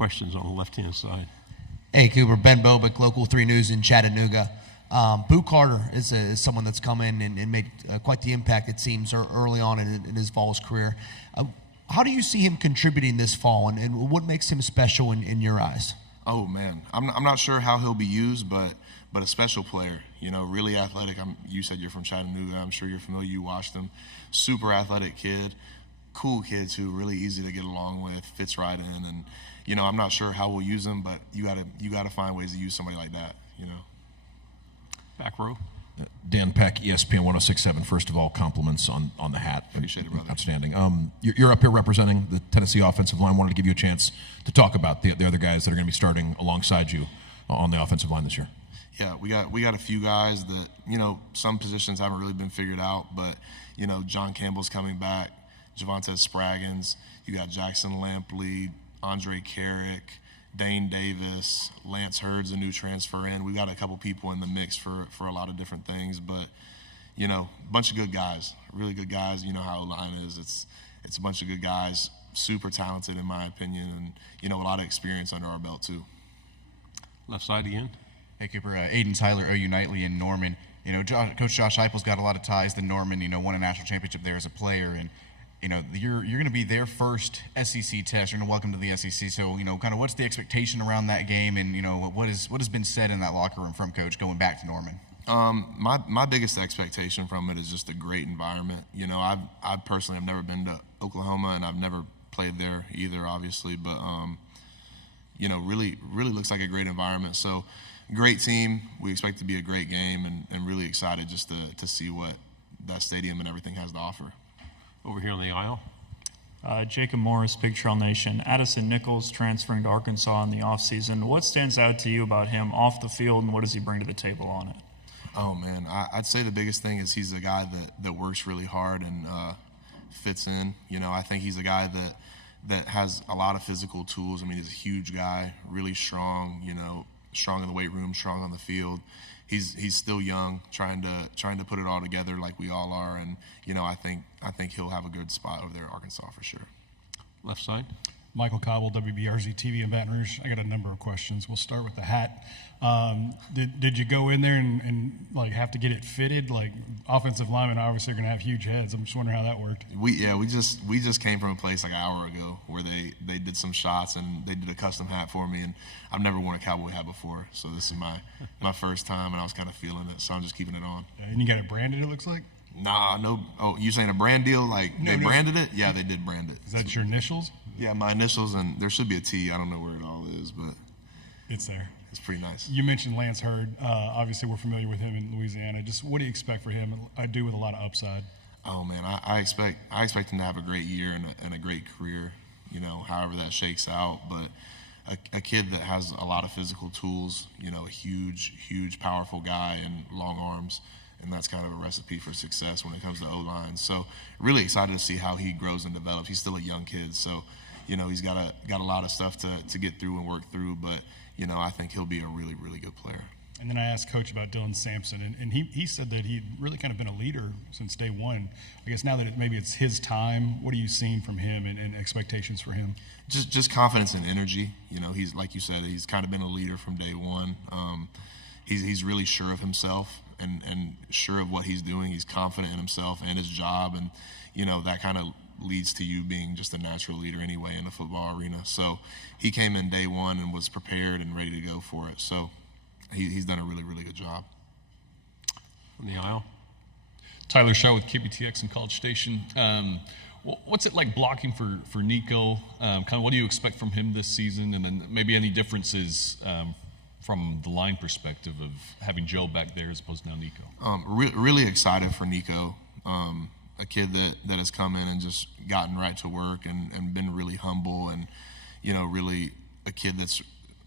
questions on the left-hand side. Hey, Cooper. Ben Bobick, Local 3 News in Chattanooga. Boo Carter is someone that's come in and made quite the impact, it seems, early on in his Vols career. How do you see him contributing this fall, and what makes him special in your eyes? Oh, man. I'm not sure how he'll be used, but a special player. Really athletic. You said you're from Chattanooga. I'm sure you're familiar. You watched him. Super athletic kid. Cool kid, too. Really easy to get along with. Fits right in. And, I'm not sure how we'll use him, but you gotta find ways to use somebody like that, Back row. Dan Peck, ESPN 106.7. First of all, compliments on the hat. Appreciate it, brother. Outstanding. You're up here representing the Tennessee offensive line. Wanted to give you a chance to talk about the other guys that are going to be starting alongside you on the offensive line this year. Yeah, we got a few guys that, some positions haven't really been figured out, but, John Campbell's coming back, Javonte Spraggins, you got Jackson Lampley, Andre Carrick, Dane Davis, Lance Hurd's a new transfer in. We've got a couple people in the mix for a lot of different things, but, a bunch of good guys, really good guys. You know how O-line is. It's a bunch of good guys, super talented in my opinion, and, a lot of experience under our belt too. Left side again. Hey, Cooper. Aiden Tyler, OU Knightley in Norman. Coach Josh Heupel's got a lot of ties to Norman, won a national championship there as a player, and you're going to be their first SEC test. You're going to welcome to the SEC. So, kind of what's the expectation around that game, and what has been said in that locker room from Coach going back to Norman? My biggest expectation from it is just a great environment. I personally have never been to Oklahoma, and I've never played there either, obviously. But really looks like a great environment. So, great team. We expect it to be a great game, and really excited just to see what that stadium and everything has to offer. Over here on the aisle. Jacob Morris, Big Trail Nation. Addison Nichols transferring to Arkansas in the offseason. What stands out to you about him off the field, and what does he bring to the table on it? Oh, man. I'd say the biggest thing is he's a guy that works really hard and fits in. I think he's a guy that has a lot of physical tools. I mean, he's a huge guy, really strong, strong in the weight room, strong on the field. He's still young, trying to put it all together like we all are, and I think he'll have a good spot over there at Arkansas for sure. Left side. Michael Cobble, WBRZ TV in Baton Rouge. I got a number of questions. We'll start with the hat. Did you go in there and like have to get it fitted? Like offensive linemen obviously are going to have huge heads. I'm just wondering how that worked. We just came from a place like an hour ago where they did some shots and they did a custom hat for me, and I've never worn a cowboy hat before, so this is my first time, and I was kind of feeling it, so I'm just keeping it on. And you got it branded, it looks like? Nah, no. Oh, you saying a brand deal? Like they branded it? Yeah, they did brand it. Is that your initials? Yeah, my initials, and there should be a T. I don't know where it all is, but it's there. It's pretty nice. You mentioned Lance Hurd. Obviously, we're familiar with him in Louisiana. Just what do you expect for him? I do with a lot of upside. Oh man, I expect him to have a great year and a great career. However that shakes out, but a kid that has a lot of physical tools. A huge, powerful guy and long arms. And that's kind of a recipe for success when it comes to O-line. So really excited to see how he grows and develops. He's still a young kid, so he's got a lot of stuff to get through and work through. But I think he'll be a really, really good player. And then I asked Coach about Dylan Sampson, and he said that he'd really kind of been a leader since day one. I guess now that maybe it's his time, what are you seeing from him and expectations for him? Just confidence and energy. He's like you said, he's kind of been a leader from day one. He's really sure of himself and sure of what he's doing. He's confident in himself and his job, and that kind of leads to you being just a natural leader anyway in the football arena. So he came in day one and was prepared and ready to go for it. So he's done a really, really good job. On the aisle. Tyler Shaw with KBTX in College Station. What's it like blocking for Nico? Kind of what do you expect from him this season, and then maybe any differences from the line perspective of having Joe back there as opposed to now Nico? Really excited for Nico, a kid that has come in and just gotten right to work and been really humble, and really a kid that's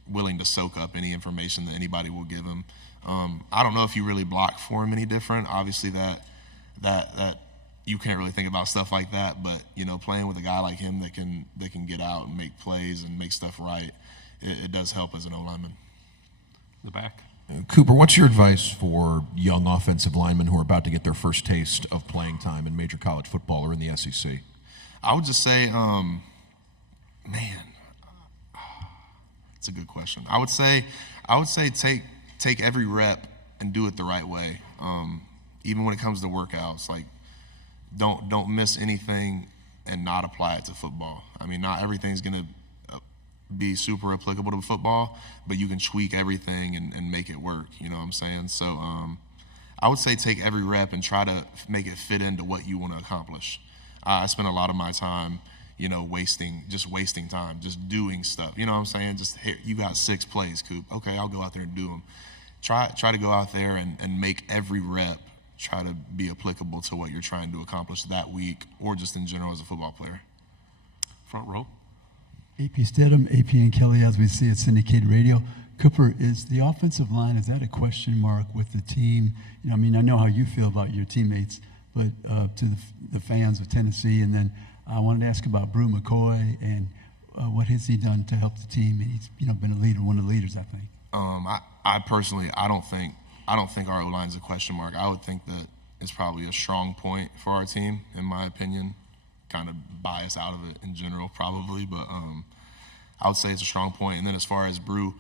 willing to soak up any information that anybody will give him. I don't know if you really block for him any different. Obviously that you can't really think about stuff like that, but playing with a guy like him that can get out and make plays and make stuff right, it does help as an O-lineman. The back. Cooper, what's your advice for young offensive linemen who are about to get their first taste of playing time in major college football or in the SEC? I would just say, man, It's a good question. I would say take every rep and do it the right way. Even when it comes to workouts, like don't miss anything and not apply it to football. I mean, not everything's gonna be super applicable to football, but you can tweak everything and make it work. You know what I'm saying? So I would say take every rep and try to make it fit into what you want to accomplish. I spend a lot of my time, wasting time, just doing stuff. You know what I'm saying? Just, hey, you got 6 plays, Coop. Okay, I'll go out there and do them. Try to go out there and make every rep try to be applicable to what you're trying to accomplish that week or just in general as a football player. Front row. AP Stedham, AP and Kelly, as we see at syndicated radio. Cooper, is the offensive line, is that a question mark with the team? I know how you feel about your teammates, but to the fans of Tennessee, and then I wanted to ask about Brew McCoy and what has he done to help the team? And he's been a leader, one of the leaders, I think. I personally, I don't think our O-line is a question mark. I would think that it's probably a strong point for our team, in my opinion. Kind of bias out of it in general, probably, but I would say it's a strong point. And then as far as Brew,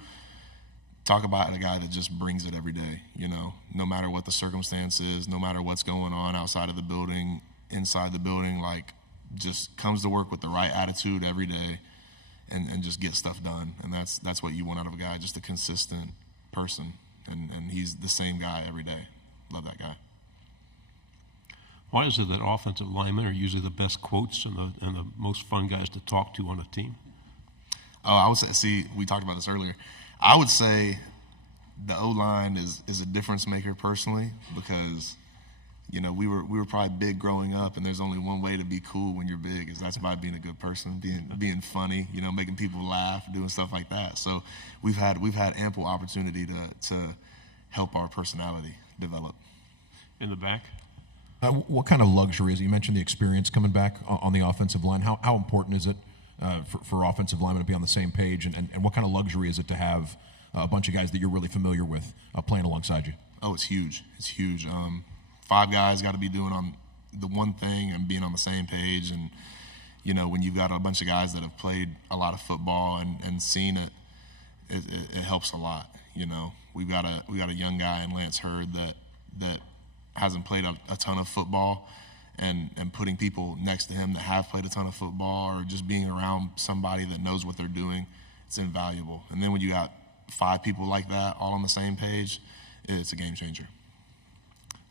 talk about a guy that just brings it every day. No matter what the circumstance is, no matter what's going on outside of the building, inside the building, like just comes to work with the right attitude every day, and just get stuff done. And that's what you want out of a guy, just a consistent person. And he's the same guy every day. Love that guy. Why is it that offensive linemen are usually the best quotes and the most fun guys to talk to on a team? Oh, I would say, see, we talked about this earlier. I would say the O-line is a difference maker personally, because we were probably big growing up, and there's only one way to be cool when you're big, is that's by being a good person, being funny, making people laugh, doing stuff like that. So we've had ample opportunity to help our personality develop. In the back. What kind of luxury is it? You mentioned the experience coming back on the offensive line. How important is it for offensive linemen to be on the same page, and what kind of luxury is it to have a bunch of guys that you're really familiar with playing alongside you? Oh, it's huge. It's huge. 5 guys got to be doing on the one thing and being on the same page. And, when you've got a bunch of guys that have played a lot of football and seen it, it helps a lot. We've got a young guy in Lance Hurd that hasn't played a ton of football, and putting people next to him that have played a ton of football, or just being around somebody that knows what they're doing, it's invaluable. And then when you got 5 people like that all on the same page, it's a game changer.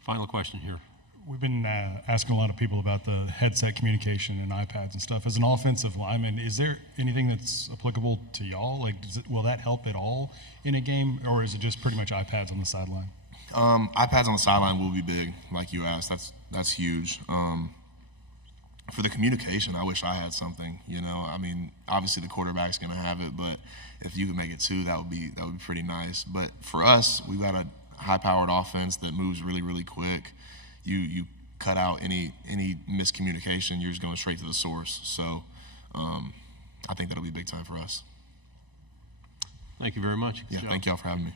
Final question here. We've been asking a lot of people about the headset communication and iPads and stuff. As an offensive lineman, is there anything that's applicable to y'all? Like, will that help at all in a game, or is it just pretty much iPads on the sideline? iPads on the sideline will be big, like you asked. That's huge. For the communication, I wish I had something. Obviously the quarterback's going to have it, but if you could make it 2, that would be pretty nice. But for us, we've got a high-powered offense that moves really, really quick. You cut out any miscommunication, you're just going straight to the source. So I think that'll be big time for us. Thank you very much. Good Yeah, job. thank y'all for having me.